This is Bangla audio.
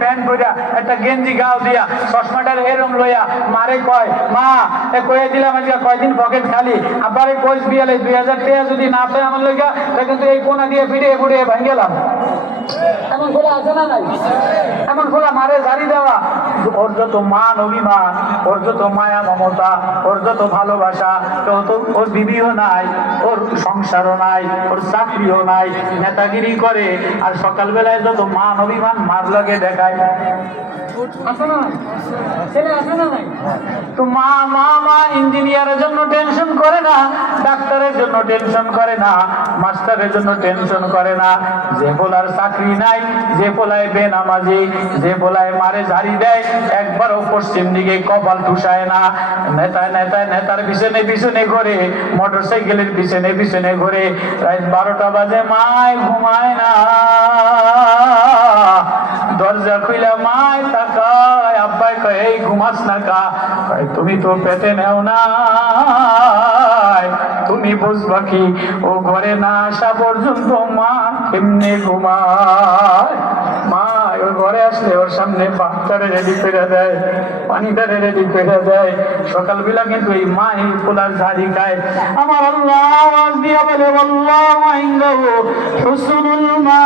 প্যান্ট পরিয়া একটা গেঞ্জি গাও দিয়া চশমাটার এরম লইয়া মারে কয়, মা কয়ে দিলাম আজকে কয়দিন পকেট খালি, আবারে কোচ বিয়ালে 2000 টাকা যদি না পায় আমার লইগা, তা কিন্তু এই কোনা দিয়ে ফিরিয়ে ফুড়িয়ে ভাঙ গেলাম। এমন খোলা আছে না নাই? এমন খোলা মারে ঝাড়ি দেওয়া। ওর যত মান অভিমান, ওর যত মায়া মমতা, ওর যত ভালোবাসা, ওর বিবিও নাই, ওর সংসারও নাই, ওর চাকরিও নাই, নেতাগিরি করে, আর সকালবেলায় যত মান অভিমান মার লগে দেখায়। তো মা মা মা ইঞ্জিনিয়ারের জন্য টেনশন করে না, ডাক্তারের জন্য টেনশন করে না, মাস্টারের জন্য টেনশন করে না। যে পোলার চাকরি নাই, যে পোলায় বেনামাজি, যে পোলায় মারে ঝাড়ি দেয়, একবারও পশ্চিম দিকে কপাল টুসায় না। নেতার পিছনে পিছনে ঘরে, মোটর সাইকেলের পিছনে পিছনে ঘরে, রাত 12টা বাজে মায় ঘুমায় না। দরজা খুইলা মায় তাকায়, আব্বাই কয় এই ঘুমাস না কা? তুমি তো পেটে নেও না, তুমি বুঝবা কি? ও ঘরে না আসা পর্যন্ত মা কেমনে ঘুমায়? মা ওর ঘরে আসলে ওর সামনে ভাতটারে রেডি করে দেয়, পানিটারে রেডি করে দেয়। সকালবেলা কিন্তু এই মা এই পোলার ঝাড়ি খায়। আমার আল্লাহ আওয়াজ দিয়া বলে, আল্লাহু ইনদাহু হুসনুল মা।